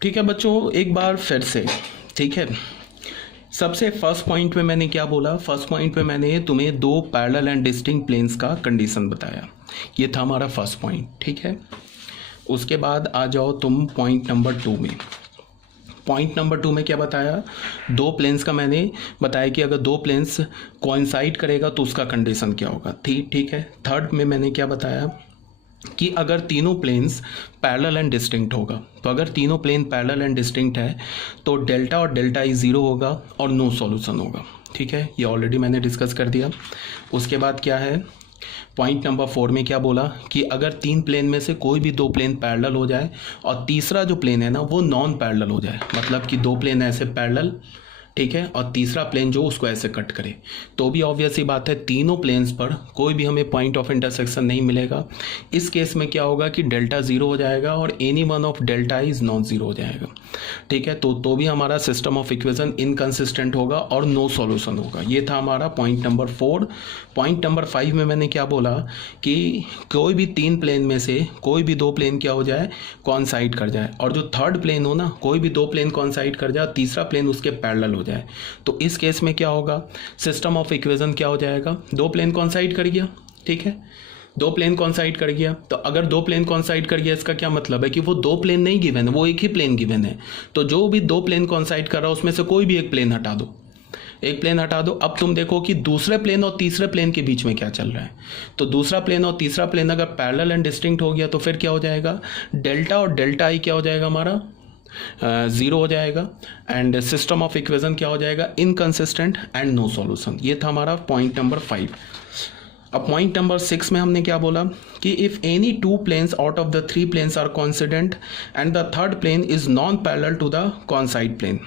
ठीक है बच्चों, एक बार फिर से। ठीक है, सबसे फर्स्ट पॉइंट में मैंने क्या बोला? फर्स्ट पॉइंट में मैंने तुम्हें दो पैरेलल एंड डिस्टिंक्ट प्लेन्स का कंडीशन बताया। ये था हमारा फर्स्ट पॉइंट। ठीक है, उसके बाद आ जाओ तुम पॉइंट नंबर 2 में। पॉइंट नंबर 2 में क्या बताया? दो प्लेन्स का मैंने बताया कि अगर दो प्लेन्स कोइंसाइड करेगा तो उसका कंडीशन क्या होगा। ठीक है। थर्ड में मैंने क्या बताया कि अगर तीनों प्लेन्स पैरेलल एंड डिस्टिंक्ट होगा, तो अगर तीनों प्लेन पैरेलल एंड डिस्टिंक्ट है तो डेल्टा और डेल्टा ई ज़ीरो होगा और नो सॉल्यूशन होगा। ठीक है, ये ऑलरेडी मैंने डिस्कस कर दिया। उसके बाद क्या है, पॉइंट नंबर 4 में क्या बोला कि अगर तीन प्लेन में से कोई भी दो प्लेन पैरेलल हो जाए और तीसरा जो प्लेन है ना वो नॉन पैरेलल हो जाए, मतलब कि दो प्लेन ऐसे पैरेलल, ठीक है, और तीसरा प्लेन जो उसको ऐसे कट करे, तो भी ऑब्वियस ही बात है तीनों प्लेन्स पर कोई भी हमें पॉइंट ऑफ इंटरसेक्शन नहीं मिलेगा। इस केस में क्या होगा कि डेल्टा ज़ीरो हो जाएगा और any one of delta is non zero हो जाएगा। ठीक है, तो भी हमारा सिस्टम ऑफ इक्वेशन इनकंसिस्टेंट होगा और नो सॉल्यूशन होगा। ये था हमारा पॉइंट नंबर 4। पॉइंट नंबर 5 में मैंने क्या बोला कि कोई भी तीन प्लेन में से कोई भी दो प्लेन क्या हो जाए, कॉन्साइड कर जाए, और जो थर्ड प्लेन हो ना, कोई भी दो प्लेन कॉन्साइड कर जाए, तीसरा प्लेन उसके पैरेलल हो जाए, तो इस केस में क्या होगा, सिस्टम ऑफ इक्वेशन क्या हो जाएगा? दो प्लेन कॉन्साइड कर गया। ठीक है, दो प्लेन कॉन्साइड कर गया, तो अगर दो प्लेन कॉन्साइड कर गया इसका क्या मतलब है कि वो दो प्लेन नहीं गिवन है, वो एक ही प्लेन गिवन है। तो जो भी दो प्लेन कॉन्साइड कर रहा है उसमें से कोई भी एक प्लेन हटा दो, एक प्लेन हटा दो। अब तुम देखो कि दूसरे प्लेन और तीसरे प्लेन के बीच में क्या चल रहा है। तो दूसरा प्लेन और तीसरा प्लेन अगर पैरेलल एंड डिस्टिंक्ट हो गया तो फिर क्या हो जाएगा, डेल्टा और डेल्टा आई क्या हो जाएगा हमारा, ज़ीरो हो जाएगा, एंड सिस्टम ऑफ इक्वेशन क्या हो जाएगा, इनकंसिस्टेंट एंड नो सॉल्यूशन। ये था हमारा पॉइंट नंबर 5। अब पॉइंट नंबर 6 में हमने क्या बोला कि if any two planes out of the three planes are coincident and the third plane is non parallel to the coincide plane.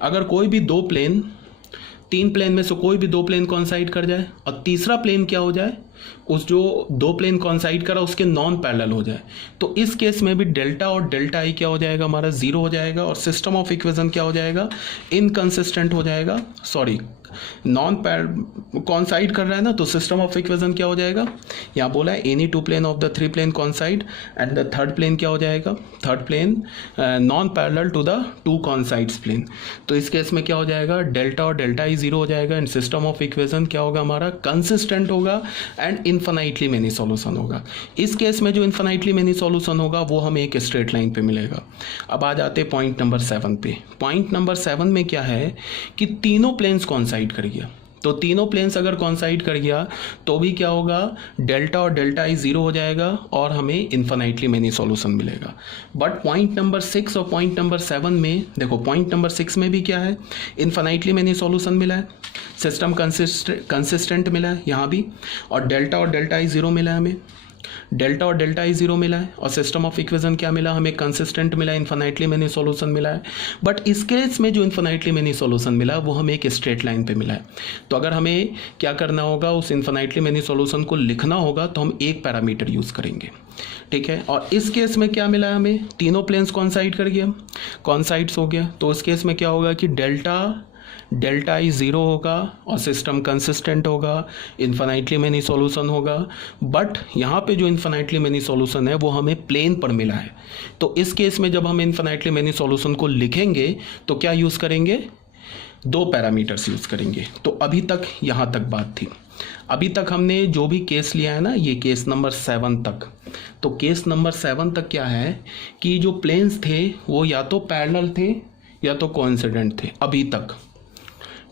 अगर कोई भी दो प्लेन, तीन प्लेन में से कोई भी दो प्लेन कॉन्साइड कर जाए और तीसरा प्लेन क्या हो जाए, उस जो दो प्लेन कॉन्साइड करा उसके नॉन पैरेलल हो जाए, तो इस केस में भी डेल्टा और डेल्टा आई क्या हो जाएगा हमारा, ज़ीरो हो जाएगा और सिस्टम ऑफ इक्वेशन क्या हो जाएगा, इनकंसिस्टेंट हो जाएगा। सॉरी, नॉन कॉन्साइड कर रहा है ना, तो सिस्टम ऑफ इक्वेशन क्या हो जाएगा, यहाँ बोला है any two plane of the three plane coincide and the third plane क्या हो जाएगा, third plane non parallel to the two coincides plane. तो इस केस में क्या हो जाएगा, डेल्टा और डेल्टा ही ज़ीरो हो जाएगा एंड सिस्टम ऑफ इक्वेशन क्या होगा हमारा, कंसिस्टेंट होगा एंड इन्फिनाइटली मेनी सॉल्यूशन होगा। इस केस में जो इन्फिनाइटली मेनी सॉल्यूशन होगा वो हमें एक स्ट्रेट लाइन पे मिलेगा। अब आ जाते पॉइंट नंबर 7 पे। पॉइंट नंबर 7 में क्या है कि तीनों प्लेन्स कॉन्साइड कर गया, तो तीनों प्लेन्स अगर कॉन्साइड कर गया तो भी क्या होगा, डेल्टा और डेल्टा ई ज़ीरो हो जाएगा और हमें इन्फिनाइटली मेनी सॉल्यूशन मिलेगा। बट पॉइंट नंबर 6 और पॉइंट नंबर 7 में देखो, पॉइंट नंबर 6 में भी क्या है, इन्फिनाइटली मेनी सॉल्यूशन मिला है, सिस्टम कंसिस्टेंट मिला है यहाँ भी, और डेल्टा ई ज़ीरो मिला है हमें, डेल्टा और डेल्टा ई ज़ीरो मिला है, और सिस्टम ऑफ इक्वेशन क्या मिला हमें, कंसिस्टेंट मिला, इन्फिनाइटली मेनी सॉल्यूशन मिला है। बट इस केस में जो इन्फिनाइटली मेनी सॉल्यूशन मिला वो हमें एक स्ट्रेट लाइन पे मिला है। तो अगर हमें क्या करना होगा, उस इन्फिनाइटली मेनी सॉल्यूशन को लिखना होगा तो हम एक पैरामीटर यूज़ करेंगे। ठीक है, और इस केस में क्या मिला है हमें, तीनों प्लेन्स कॉन्साइड कर गया, कॉन्साइड्स हो गया, तो उस केस में क्या होगा कि डेल्टा ई ज़ीरो होगा और सिस्टम कंसिस्टेंट होगा, इन्फिनाइटली मेनी सॉल्यूशन होगा। बट यहाँ पे जो इन्फिनाइटली मेनी सॉल्यूशन है वो हमें प्लेन पर मिला है, तो इस केस में जब हम इन्फिनाइटली मेनी सॉल्यूशन को लिखेंगे तो क्या यूज़ करेंगे, दो पैरामीटर्स यूज़ करेंगे। तो अभी तक यहाँ तक बात थी। अभी तक हमने जो भी केस लिया है ना, ये केस नंबर 7 तक, तो केस नंबर 7 तक क्या है कि जो प्लेन्स थे वो या तो पैरेलल थे या तो कोइंसिडेंट थे अभी तक।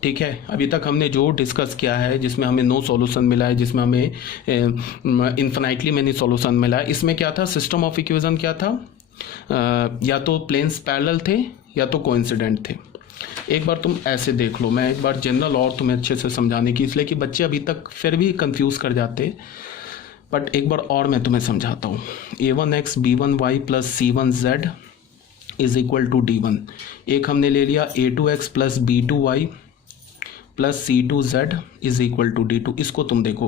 ठीक है, अभी तक हमने जो डिस्कस किया है, जिसमें हमें नो सॉल्यूशन मिला है, जिसमें हमें इन्फिनाइटली मेनी सॉल्यूशन मिला है, इसमें क्या था, सिस्टम ऑफ इक्वेशन क्या था, या तो प्लेन्स पैरेलल थे या तो कोइंसिडेंट थे। एक बार तुम ऐसे देख लो, मैं एक बार जनरल और तुम्हें अच्छे से समझाने की, इसलिए कि बच्चे अभी तक फिर भी कंफ्यूज कर जाते, बट एक बार और मैं तुम्हें समझाता हूँ। a1x b1y plus c1z is equal to d1। एक हमने ले लिया a2x plus b2y plus c2z is equal to d2। इसको तुम देखो,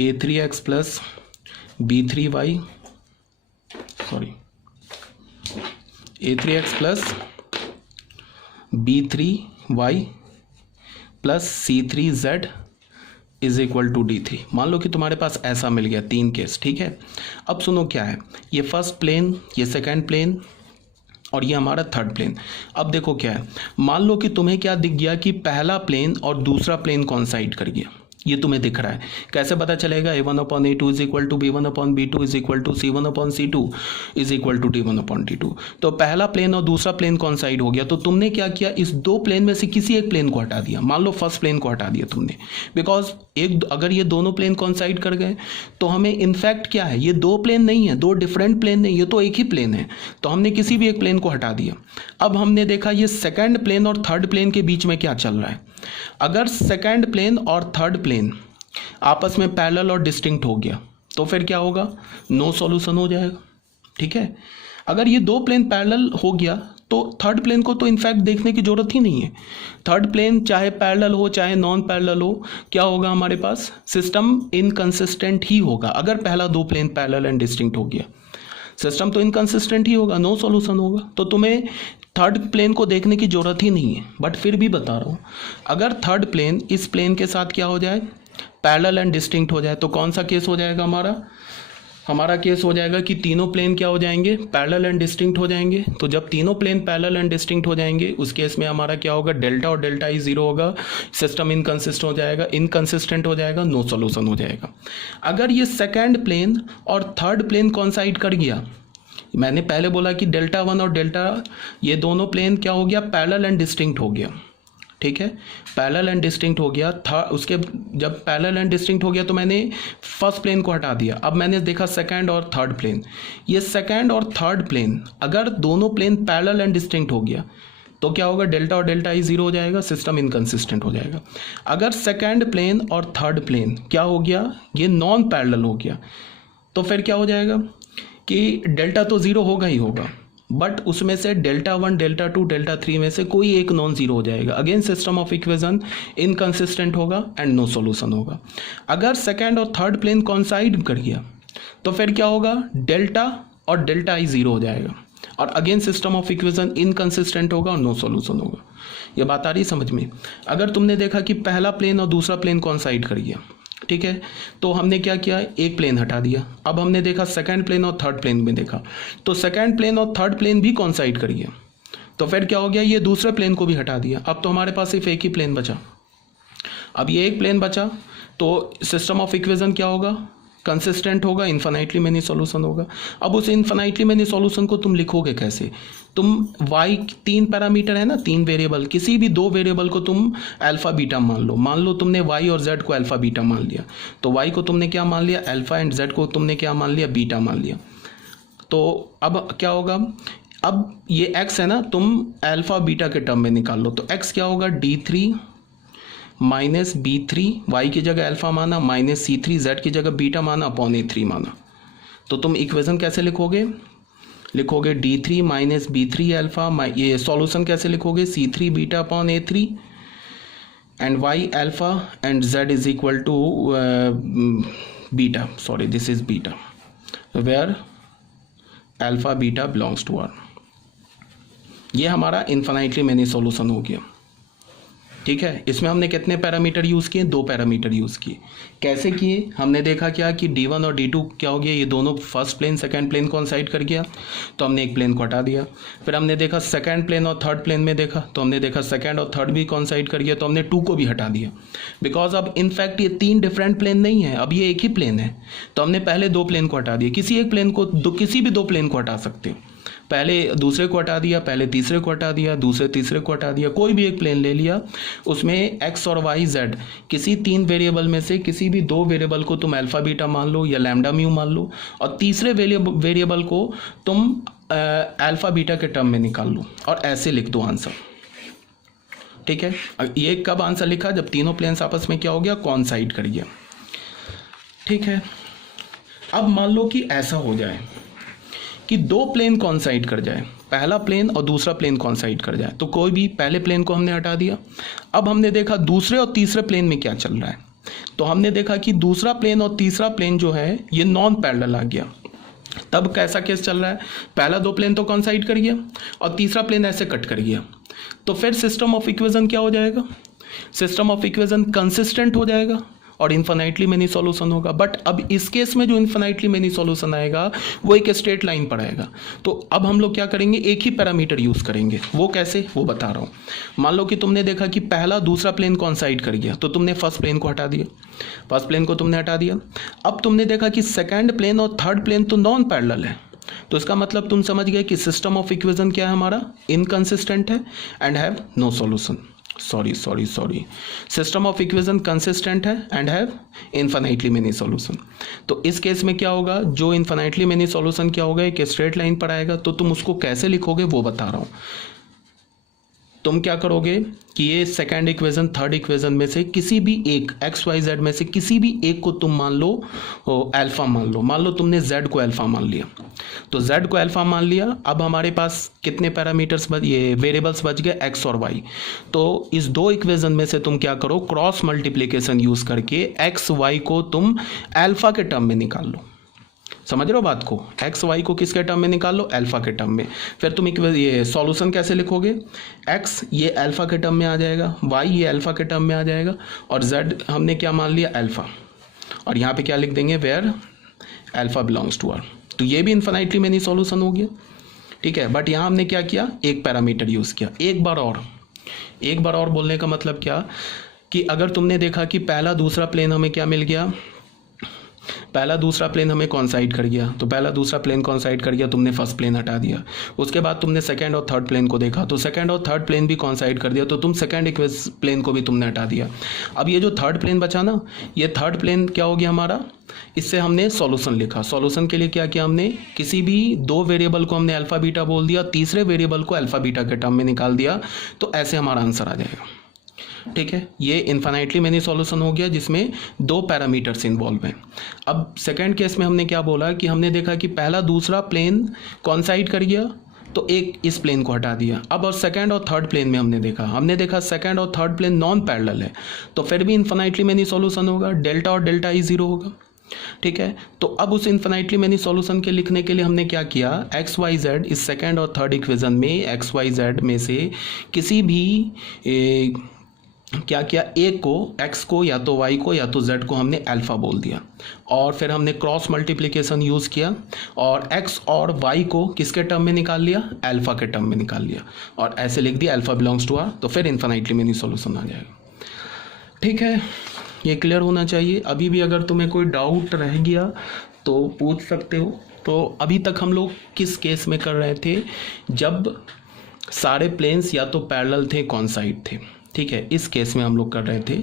a3x plus b3y, sorry a3x plus b3y plus c3z is equal to d3। मान लो कि तुम्हारे पास ऐसा मिल गया, तीन केस। ठीक है, अब सुनो क्या है, ये फर्स्ट प्लेन, ये सेकेंड प्लेन, और ये हमारा थर्ड प्लेन। अब देखो क्या है, मान लो कि तुम्हें क्या दिख गया कि पहला प्लेन और दूसरा प्लेन कॉन्साइड कर गया, ये तुम्हें दिख रहा है। कैसे पता चलेगा? a1/a2 is equal to b1/b2 is equal to c1/c2 is equal to d1/d2। तो पहला प्लेन और दूसरा प्लेन कॉन्साइड हो गया, तो तुमने क्या किया, इस दो प्लेन में से किसी एक प्लेन को हटा दिया। मान लो फर्स्ट प्लेन को हटा दिया तुमने, बिकॉज अगर ये दोनों प्लेन कॉन्साइड कर गए तो हमें इनफैक्ट क्या है, ये दो प्लेन नहीं है, दो डिफरेंट प्लेन नहीं, ये तो एक ही प्लेन है। तो हमने किसी भी एक प्लेन को हटा दिया। अब हमने देखा ये सेकेंड प्लेन और थर्ड प्लेन के बीच में क्या चल रहा है। अगर सेकेंड प्लेन और थर्ड प्लेन आपस में पैरेलल और डिस्टिंक्ट हो गया तो फिर क्या होगा, नो सॉल्यूशन हो जाएगा। ठीक है, अगर ये दो प्लेन पैरेलल हो गया तो थर्ड प्लेन को तो इनफैक्ट देखने की जरूरत ही नहीं है। थर्ड प्लेन चाहे पैरेलल हो चाहे नॉन पैरेलल हो, क्या होगा हमारे पास, सिस्टम इनकंसिस्टेंट ही होगा। अगर पहला दो प्लेन पैरेलल एंड डिस्टिंक्ट हो गया, सिस्टम तो इनकंसिस्टेंट ही होगा, नो सॉल्यूशन होगा। तो तुम्हें थर्ड प्लेन को देखने की जरूरत ही नहीं है। बट फिर भी बता रहा हूँ, अगर थर्ड प्लेन इस प्लेन के साथ क्या हो जाए, पैरेलल एंड डिस्टिंक्ट हो जाए, तो कौन सा केस हो जाएगा हमारा केस हो जाएगा कि तीनों प्लेन क्या हो जाएंगे, पैरेलल एंड डिस्टिंक्ट हो जाएंगे। तो जब तीनों प्लेन पैरेलल एंड डिस्टिंक्ट हो जाएंगे उस केस में हमारा क्या होगा, डेल्टा और डेल्टा ई जीरो होगा, सिस्टम इनकंसिस्टेंट हो जाएगा, नो सॉल्यूशन हो जाएगा। अगर ये सेकेंड प्लेन और थर्ड प्लेन कॉन्साइड कर गया, मैंने पहले बोला कि डेल्टा वन और डेल्टा, ये दोनों प्लेन क्या हो गया, पैरेलल एंड डिस्टिंक्ट हो गया। ठीक है, पैरेलल एंड डिस्टिंक्ट हो गया था। उसके जब पैरेलल एंड डिस्टिंक्ट हो गया तो मैंने फर्स्ट प्लेन को हटा दिया। अब मैंने देखा सेकंड और थर्ड प्लेन, ये सेकंड और थर्ड प्लेन अगर दोनों प्लेन पैरेलल एंड डिस्टिंक्ट हो गया तो क्या होगा, डेल्टा और डेल्टा ई जीरो हो जाएगा, सिस्टम इनकंसिस्टेंट हो जाएगा। अगर सेकेंड प्लेन और थर्ड प्लेन क्या हो गया, ये नॉन पैरेलल हो गया, तो फिर क्या हो जाएगा कि डेल्टा तो ज़ीरो होगा ही होगा, बट उसमें से delta one, delta two, delta three में से कोई एक नॉन जीरो हो जाएगा। Again system of equation inconsistent होगा एंड नो सॉल्यूशन होगा। अगर सेकेंड और थर्ड प्लेन कॉन्साइड कर गया तो फिर क्या होगा, डेल्टा और डेल्टा ई जीरो हो जाएगा और again system of equation inconsistent होगा और नो सॉल्यूशन होगा। ये बात आ रही समझ में? अगर तुमने देखा कि पहला प्लेन और दूसरा प्लेन कॉन्साइड कर गया, ठीक है, तो हमने क्या किया, एक प्लेन हटा दिया। अब हमने देखा सेकंड प्लेन और थर्ड प्लेन में देखा तो सेकंड प्लेन और थर्ड प्लेन भी कॉन्साइड कर गया, तो फिर क्या हो गया, ये दूसरे प्लेन को भी हटा दिया। अब तो हमारे पास सिर्फ एक ही प्लेन बचा। अब ये एक प्लेन बचा तो सिस्टम ऑफ इक्वेशन क्या होगा, कंसिस्टेंट होगा, इन्फिनाइटली मेनी सॉल्यूशन होगा। अब उस इन्फिनाइटली मेनी सॉल्यूशन को तुम लिखोगे कैसे? तुम y तीन पैरामीटर है ना, तीन वेरिएबल, किसी भी दो वेरिएबल को तुम अल्फा बीटा मान लो तुमने y और z को अल्फा बीटा मान लिया, तो y को तुमने क्या मान लिया, अल्फा, एंड z को तुमने क्या मान लिया, बीटा मान लिया। तो अब क्या होगा, अब ये x है ना, तुम अल्फा बीटा के टर्म में निकाल लो, तो x क्या होगा, d3 माइनस b3, y की जगह अल्फा माना, माइनस c3, z की जगह बीटा माना, अपॉन a3 माना। तो तुम इक्वेशन कैसे लिखोगे d3 माइनस b3 अल्फा, ये सॉल्यूशन कैसे लिखोगे, c3 beta upon a3 and y alpha and z is equal to beta, sorry this is beta, where alpha beta belongs to R. ये हमारा इन्फिनाइटली मेनी सॉल्यूशन हो गया। ठीक है, इसमें हमने कितने पैरामीटर यूज़ किए, दो पैरामीटर यूज़ किए। कैसे किए, हमने देखा क्या कि d1 और d2 क्या हो गया, ये दोनों first plane second plane coincide कर गया, तो हमने एक प्लेन को हटा दिया। फिर हमने देखा सेकंड प्लेन और थर्ड प्लेन में देखा, तो हमने देखा सेकंड और थर्ड भी कॉन्साइड कर गया, तो हमने 2 को भी हटा दिया। बिकॉज अब इनफैक्ट ये 3 डिफरेंट प्लेन नहीं है, अब ये एक ही प्लेन है, तो हमने पहले 2 प्लेन को हटा दिया। किसी एक प्लेन को किसी भी 2 प्लेन को हटा सकते हो, पहले दूसरे को हटा दिया, पहले तीसरे को हटा दिया, दूसरे तीसरे को हटा दिया, कोई भी एक प्लेन ले लिया, उसमें x और y z किसी 3 वेरिएबल में से किसी भी 2 वेरिएबल को तुम अल्फा बीटा मान लो या लैम्डा म्यू मान लो, और तीसरे वेरिएबल को तुम अल्फा बीटा के टर्म में निकाल लो और ऐसे लिख दो आंसर। ठीक है, ये कब आंसर लिखा, जब तीनों प्लेन्स आपस में क्या हो गया, कॉन्साइड कर गया। ठीक है, अब मान लो कि ऐसा हो जाए कि 2 प्लेन कॉन्साइड कर जाए, पहला प्लेन और दूसरा प्लेन कॉन्साइड कर जाए, तो कोई भी पहले प्लेन को हमने हटा दिया। अब हमने देखा दूसरे और तीसरे प्लेन में क्या चल रहा है, तो हमने देखा कि दूसरा प्लेन और तीसरा प्लेन जो है ये नॉन पैरेलल आ गया। तब कैसा केस चल रहा है, पहला 2 प्लेन तो कॉन्साइड कर गया और तीसरा प्लेन ऐसे कट कर गया, तो फिर सिस्टम ऑफ इक्वेशन क्या हो जाएगा, सिस्टम ऑफ इक्वेशन कंसिस्टेंट हो जाएगा और इन्फिनाइटली मेनी सॉल्यूशन होगा। बट अब इस केस में जो इन्फिनाइटली मेनी सॉल्यूशन आएगा वो एक स्ट्रेट लाइन पर आएगा। तो अब हम लोग क्या करेंगे, एक ही पैरामीटर यूज करेंगे। वो कैसे, वो बता रहा हूं। मान लो कि तुमने देखा कि पहला दूसरा प्लेन कॉन्साइड कर गया, तो तुमने फर्स्ट प्लेन को हटा दिया, फर्स्ट प्लेन को तुमने हटा दिया। अब तुमने देखा कि सेकंड प्लेन और थर्ड प्लेन तो नॉन पैरेलल है, तो इसका मतलब तुम समझ गए कि सिस्टम ऑफ इक्वेशन क्या है हमारा, इनकंसिस्टेंट है and have no solution. Sorry system of equation consistent है and have infinitely many solution. तो इस केस में क्या होगा, जो इनफाइनाइटली मेनी सॉल्यूशन क्या होगा, एक स्ट्रेट लाइन पर आएगा। तो तुम उसको कैसे लिखोगे वो बता रहा हूं। तुम क्या करोगे कि ये सेकंड इक्वेशन थर्ड इक्वेशन में से किसी भी एक एक्स वाई जेड में से किसी भी एक को तुम मान लो अल्फा मान लो तुमने जेड को अल्फा मान लिया। तो जेड को अल्फा मान लिया। अब हमारे पास कितने पैरामीटर्स ये वेरिएबल्स बच गए, एक्स और वाई। तो इस दो इक्वेशन में से तुम क्या करो, क्रॉस मल्टीप्लीकेशन यूज करके एक्स वाई को तुम अल्फा के टर्म में निकाल लो। समझ रहे हो बात को, एक्स वाई को किसके टर्म में निकाल लो, अल्फा के टर्म में। फिर तुम ये सॉल्यूशन कैसे लिखोगे, एक्स ये अल्फा के टर्म में आ जाएगा, वाई ये अल्फा के टर्म में आ जाएगा, और जेड हमने क्या मान लिया, अल्फा। और यहाँ पे क्या लिख देंगे, where alpha belongs to R. तो ये भी इनफाइनाइटली मेनी सॉल्यूशन हो गया, ठीक है। बट यहाँ हमने क्या किया, एक पैरामीटर यूज़ किया। एक बार और बोलने का मतलब क्या, कि अगर तुमने देखा कि पहला दूसरा प्लेन हमें क्या मिल गया, पहला दूसरा प्लेन हमें कॉन्साइड कर गया, तो पहला दूसरा प्लेन कॉन्साइड कर गया, तुमने फर्स्ट प्लेन हटा दिया। उसके बाद तुमने सेकंड और थर्ड प्लेन को देखा, तो सेकंड और थर्ड प्लेन भी कॉन्साइड कर दिया, तो तुम सेकंड प्लेन को भी तुमने हटा दिया। अब ये जो थर्ड प्लेन बचा ना, ये थर्ड प्लेन क्या हो गया हमारा, इससे हमने सॉल्यूशन लिखा। सॉल्यूशन के लिए क्या किया हमने, किसी भी दो वेरिएबल को हमने अल्फा बीटा बोल दिया, तीसरे वेरिएबल को अल्फा बीटा के टर्म में निकाल दिया, तो ऐसे हमारा आंसर आ जाएगा, ठीक है। ये इनफाइनाइटली मेनी सॉल्यूशन हो गया जिसमें दो पैरामीटर्स इन्वॉल्व हैं। अब सेकंड केस में हमने क्या बोला कि हमने देखा कि पहला दूसरा प्लेन कॉन्साइड कर गया, तो एक इस प्लेन को हटा दिया। अब और सेकंड और थर्ड प्लेन में हमने देखा सेकंड और थर्ड प्लेन नॉन पैरेलल है, तो फिर भी इनफाइनाइटली मेनी सॉल्यूशन होगा, डेल्टा और डेल्टा ई जीरो होगा, ठीक है। तो अब उस इनफाइनाइटली मेनी सॉल्यूशन के लिखने के लिए हमने क्या किया, एक्स वाई जेड इस सेकंड और थर्ड इक्वेशन में एक्स वाई जेड में से किसी भी क्या किया, एक को x को या तो y को या तो z को हमने अल्फा बोल दिया, और फिर हमने क्रॉस मल्टीप्लिकेशन यूज़ किया और x और y को किसके टर्म में निकाल लिया, अल्फा के टर्म में निकाल लिया, और ऐसे लिख दिया अल्फा बिलोंग्स टू आर। तो फिर इनफाइनाइटली मेनी सॉल्यूशन आ जाएगा, ठीक है। ये क्लियर होना चाहिए। अभी भी अगर तुम्हें कोई डाउट रह गया तो पूछ सकते हो। तो अभी तक हम लोग किस केस में कर रहे थे, जब सारे प्लेन्स या तो पैरेलल थे, कॉन्साइड थे, ठीक है। इस केस में हम लोग कर रहे थे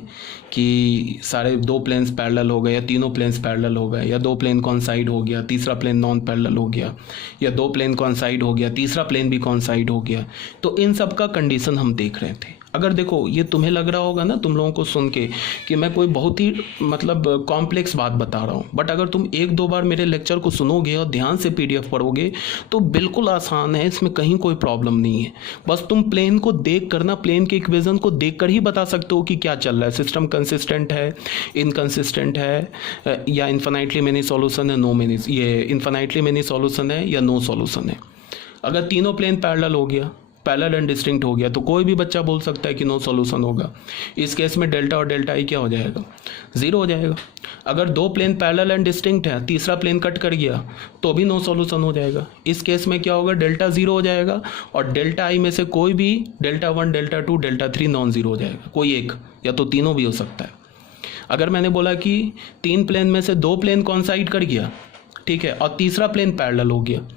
कि सारे दो प्लेन्स पैरेलल हो गए या तीनों प्लेन्स पैरेलल हो गए, या दो प्लेन कॉन्साइड हो गया, तीसरा प्लेन नॉन पैरेलल हो गया, या दो प्लेन कॉन्साइड हो गया, तीसरा प्लेन भी कॉन्साइड हो गया। तो इन सब का कंडीशन हम देख रहे थे। अगर देखो ये तुम्हें लग रहा होगा ना तुम लोगों को सुन के कि मैं कोई बहुत ही मतलब कॉम्प्लेक्स बात बता रहा हूँ, बट अगर तुम एक दो बार मेरे लेक्चर को सुनोगे और ध्यान से PDF पढ़ोगे तो बिल्कुल आसान है, इसमें कहीं कोई प्रॉब्लम नहीं है। बस तुम प्लेन को देख कर ना, प्लेन के इक्वेशन को देख कर ही बता सकते हो कि क्या चल रहा है, सिस्टम कंसिस्टेंट है, इनकंसिस्टेंट है, या इनफाइनाइटली मेनी सॉल्यूशन है, नो मेनी, ये इनफाइनाइटली मेनी सॉल्यूशन है या नो सॉल्यूशन है। अगर तीनों प्लेन पैरेलल हो गया, पैरेलल एंड डिस्टिंक्ट हो गया, तो कोई भी बच्चा बोल सकता है कि नो सॉल्यूशन होगा। इस केस में डेल्टा और डेल्टा आई क्या हो जाएगा, जीरो हो जाएगा। अगर दो प्लेन पैरेलल एंड डिस्टिंक्ट है, तीसरा प्लेन कट कर गया, तो भी नो सॉल्यूशन हो जाएगा। इस केस में क्या होगा, डेल्टा जीरो हो जाएगा, और डेल्टा आई में से कोई भी delta 1, delta 2, delta 3 non zero हो जाएगा, कोई एक या तो तीनों भी हो सकता है। अगर मैंने बोला कि तीन प्लेन में से दो प्लेन कॉन्साइड कर गया, ठीक है, और तीसरा प्लेन पैरेलल हो गया,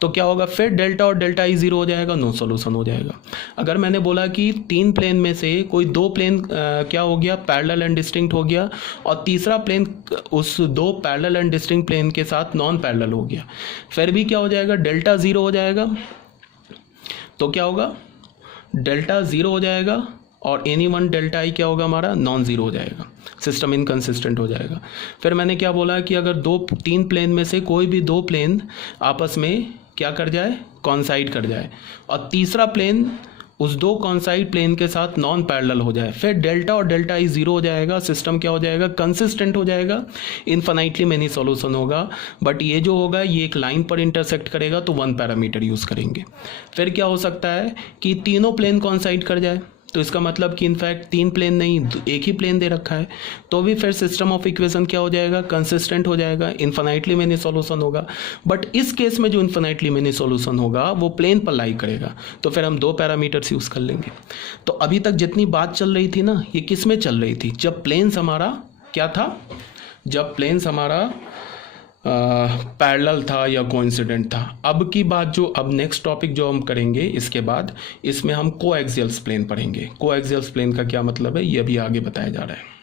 तो क्या होगा, फिर डेल्टा और डेल्टा ई जीरो हो जाएगा, नो सॉल्यूशन हो जाएगा। अगर मैंने बोला कि तीन प्लेन में से कोई दो प्लेन क्या हो गया, पैरेलल एंड डिस्टिंक्ट हो गया, और तीसरा प्लेन उस दो पैरेलल एंड डिस्टिंक्ट प्लेन के साथ नॉन पैरेलल हो गया, फिर भी क्या हो जाएगा, डेल्टा जीरो हो जाएगा। तो क्या होगा, डेल्टा जीरो हो जाएगा, और एनी वन डेल्टा आई क्या होगा हमारा, नॉन जीरो हो जाएगा, सिस्टम इनकंसिस्टेंट हो जाएगा। फिर मैंने क्या बोला कि अगर तीन प्लेन में से कोई भी दो प्लेन आपस में क्या कर जाए, कॉन्साइड कर जाए, और तीसरा प्लेन उस दो कॉन्साइड प्लेन के साथ नॉन पैरेलल हो जाए, फिर डेल्टा और डेल्टा ई जीरो हो जाएगा, सिस्टम क्या हो जाएगा, कंसिस्टेंट हो जाएगा, इनफाइनाइटली मेनी सॉल्यूशन होगा। बट ये जो होगा ये एक लाइन पर इंटरसेक्ट करेगा, तो वन पैरामीटर यूज़ करेंगे। फिर क्या हो सकता है कि तीनों प्लेन कॉन्साइड कर जाए, तो इसका मतलब कि इनफैक्ट 3 प्लेन नहीं, एक ही प्लेन दे रखा है, तो भी फिर सिस्टम ऑफ इक्वेशन क्या हो जाएगा, कंसिस्टेंट हो जाएगा, इन्फिनाइटली मैनी सॉल्यूशन होगा। बट इस केस में जो इन्फिनाइटली मैनी सॉल्यूशन होगा वो प्लेन पर लाई करेगा, तो फिर हम 2 पैरामीटर्स यूज़ कर लेंगे। तो अभी तक जितनी बात चल रही थी ना, ये किस में चल रही थी, जब प्लेन्स हमारा क्या था, जब प्लेन्स हमारा पैरेलल था या कोइंसिडेंट था। अब की बात जो अब नेक्स्ट टॉपिक जो हम करेंगे इसके बाद, इसमें हम कोएक्सियल प्लेन पढ़ेंगे। कोएक्सियल प्लेन का क्या मतलब है ये अभी आगे बताया जा रहा है।